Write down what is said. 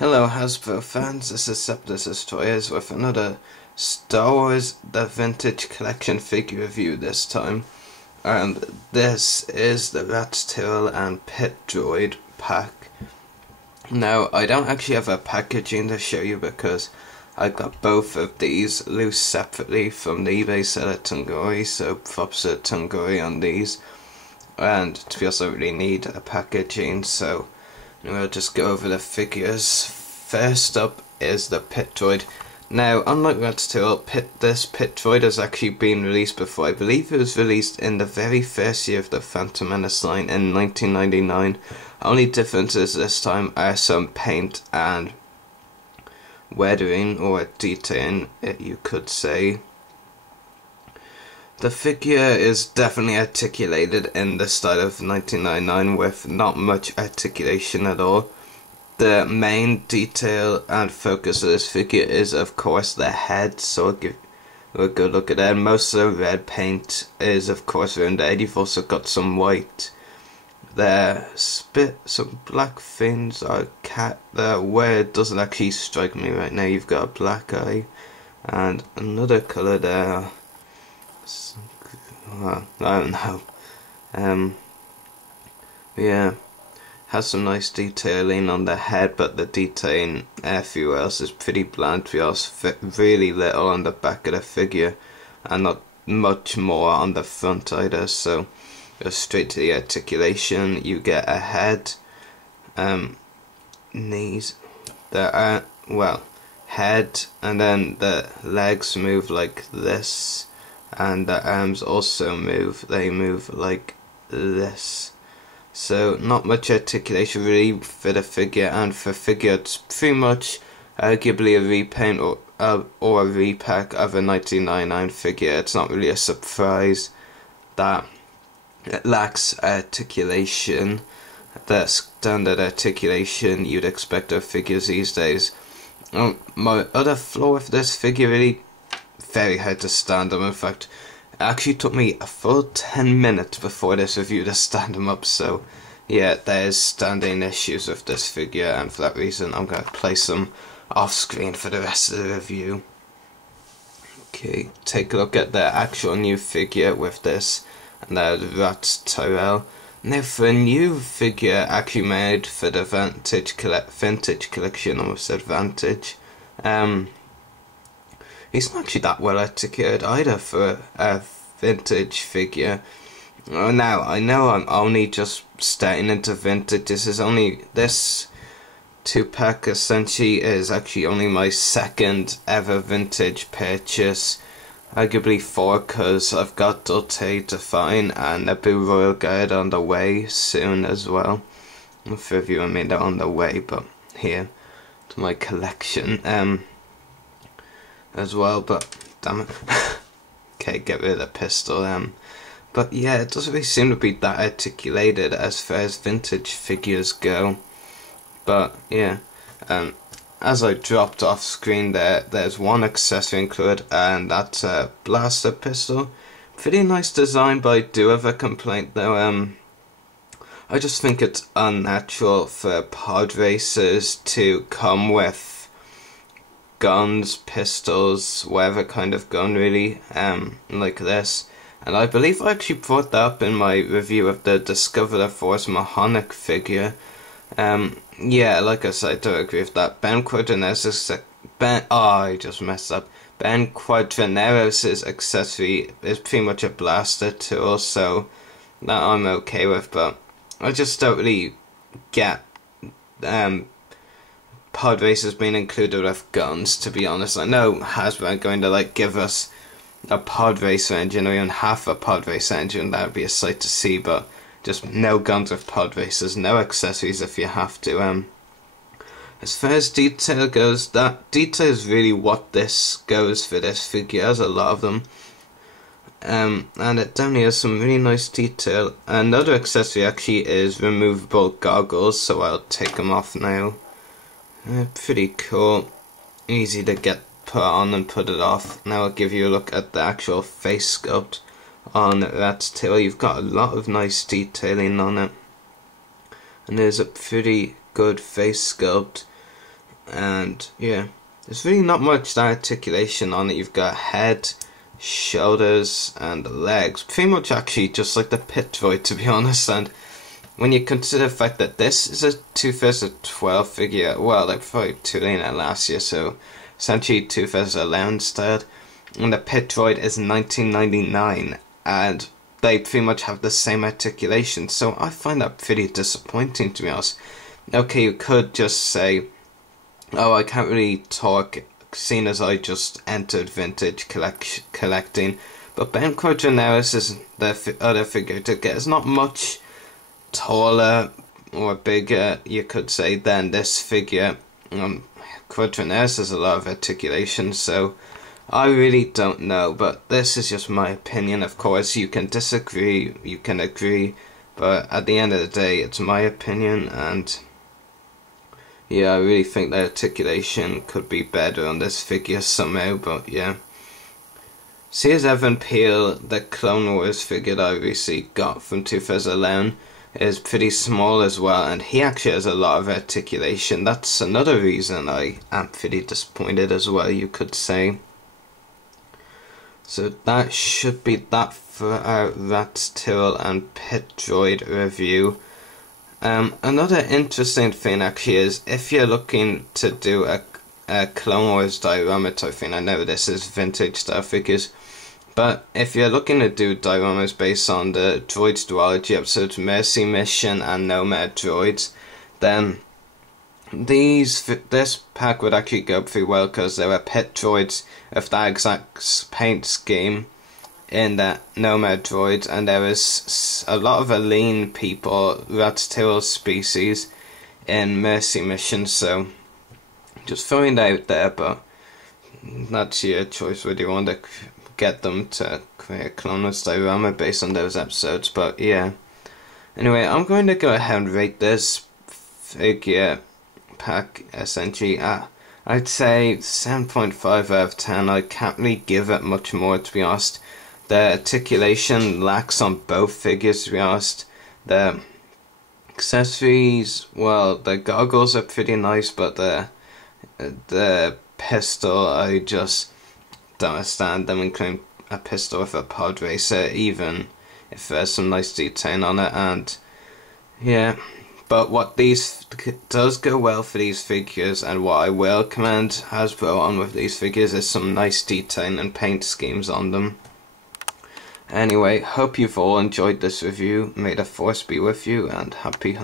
Hello Hasbro fans, this is Septus Toys with another Star Wars The Vintage Collection figure review this time. And this is the Tyrell and Pit Droid pack. Now, I don't actually have a packaging to show you because I got both of these loose separately from the eBay seller Tungori, so props to Tungori on these. And to be honest, I really need a packaging, so we'll just go over the figures. First up is the Pit Droid. Now, unlike Tyrell, this Pit Droid has actually been released before. I believe it was released in the very first year of the Phantom Menace line in 1999. Only differences this time are some paint and weathering, or detailing, you could say. The figure is definitely articulated in the style of 1999 with not much articulation at all. The main detail and focus of this figure is of course the head, so I'll give you a good look at that. Most of the red paint is of course around the head. You've also got some white there, some black fins, or cat there where it doesn't actually strike me right now. You've got a black eye and another colour there. I don't know. Yeah, has some nice detailing on the head, but the detailing everywhere else is pretty bland. We also really little on the back of the figure, and not much more on the front either. So, go straight to the articulation. You get a head, knees, head, and then the legs move like this. And the arms also move, they move like this. So not much articulation really for the figure, and for figure it's pretty much arguably a repaint or a repack of a 1999 figure. It's not really a surprise that it lacks articulation, the standard articulation you'd expect of figures these days. My other flaw with this figure, really very hard to stand them. In fact, it actually took me a full 10 minutes before this review to stand them up, so yeah, there's standing issues with this figure, and for that reason I'm going to place them off screen for the rest of the review. Okay, take a look at the actual new figure with this, and that's Tyrell. Now for a new figure actually made for the vintage collection, almost said vantage, he's not actually that well articulated either for a vintage figure. Now, I know I'm only just starting into vintage. This 2-pack essentially is actually only my second ever vintage purchase. Arguably 4, because I've got Dulce Define and a Blue Royal Guard on the way soon as well. A few of you I mean they're on the way, but here to my collection. As well, but damn it. Okay, get rid of the pistol. But yeah, it doesn't really seem to be that articulated as far as vintage figures go. But yeah, as I dropped off screen there's one accessory included, and that's a blaster pistol. Pretty nice design, but I do have a complaint though. I just think it's unnatural for pod racers to come with guns, pistols, whatever kind of gun really, like this. And I believe I actually brought that up in my review of the Discover the Force Mahonic figure. Yeah, like I said, I do agree with that. Ben Quadraneros' accessory is pretty much a blaster tool, so that I'm okay with, but I just don't really get pod racers being included with guns, to be honest. I know Hasbro are going to give us a pod racer engine, or even half a pod racer engine. That would be a sight to see, but just no guns with pod racers, no accessories if you have to. As far as detail goes, that detail is really what this goes for this figure, has a lot of them. And it definitely has some really nice detail. Another accessory actually is removable goggles, so I'll take them off now. Pretty cool, easy to get put on and put it off. Now I'll give you a look at the actual face sculpt on that tail. You've got a lot of nice detailing on it, and there's a pretty good face sculpt. and yeah, there's really not much articulation on it. You've got head, shoulders, and legs. Pretty much actually just like the pit droid, to be honest. And when you consider the fact that this is a 2012 figure, well, they probably too late last year, so essentially 2011 style, and the pit droid is 1999, and they pretty much have the same articulation, so I find that pretty disappointing, to be honest. Okay, you could just say, oh, I can't really talk, seeing as I just entered vintage collecting, but Ben Quadraneris is the other figure to get. It's not much taller or bigger, you could say, than this figure. Quadraneris has a lot of articulation, so I really don't know, but this is just my opinion. Of course, you can disagree, you can agree, but at the end of the day, it's my opinion, and yeah, I really think the articulation could be better on this figure somehow, but yeah. See, as Evan Peel, the Clone Wars figure that I recently got from 2011, is pretty small as well, and he actually has a lot of articulation. That's another reason I am pretty disappointed as well, you could say. So that should be that for our Rats, Tyrell and Pit Droid review. Another interesting thing actually is, if you're looking to do a Clone Wars diorama type thing, I know this is vintage style figures, but if you're looking to do dioramas based on the Droids duology episodes Mercy Mission and Nomad Droids, then this pack would actually go pretty well, because there are pit droids of that exact paint scheme in the Nomad Droids, and there is a lot of lean people, Rats Tyrell species, in Mercy Mission, so just throwing that out there, but that's your choice whether you want to get them to create a Clone Wars diorama based on those episodes, but yeah. Anyway, I'm going to go ahead and rate this figure pack essentially at, I'd say 7.5 out of 10. I can't really give it much more, to be honest. The articulation lacks on both figures, to be honest. The accessories, well, the goggles are pretty nice, but the pistol, I just don't understand them including a pistol with a pod racer, even if there's some nice detailing on it. And yeah, but what these does go well for these figures, and what I will commend Hasbro on with these figures, is some nice detailing and paint schemes on them. Anyway, hope you've all enjoyed this review. May the Force be with you, and happy hunting.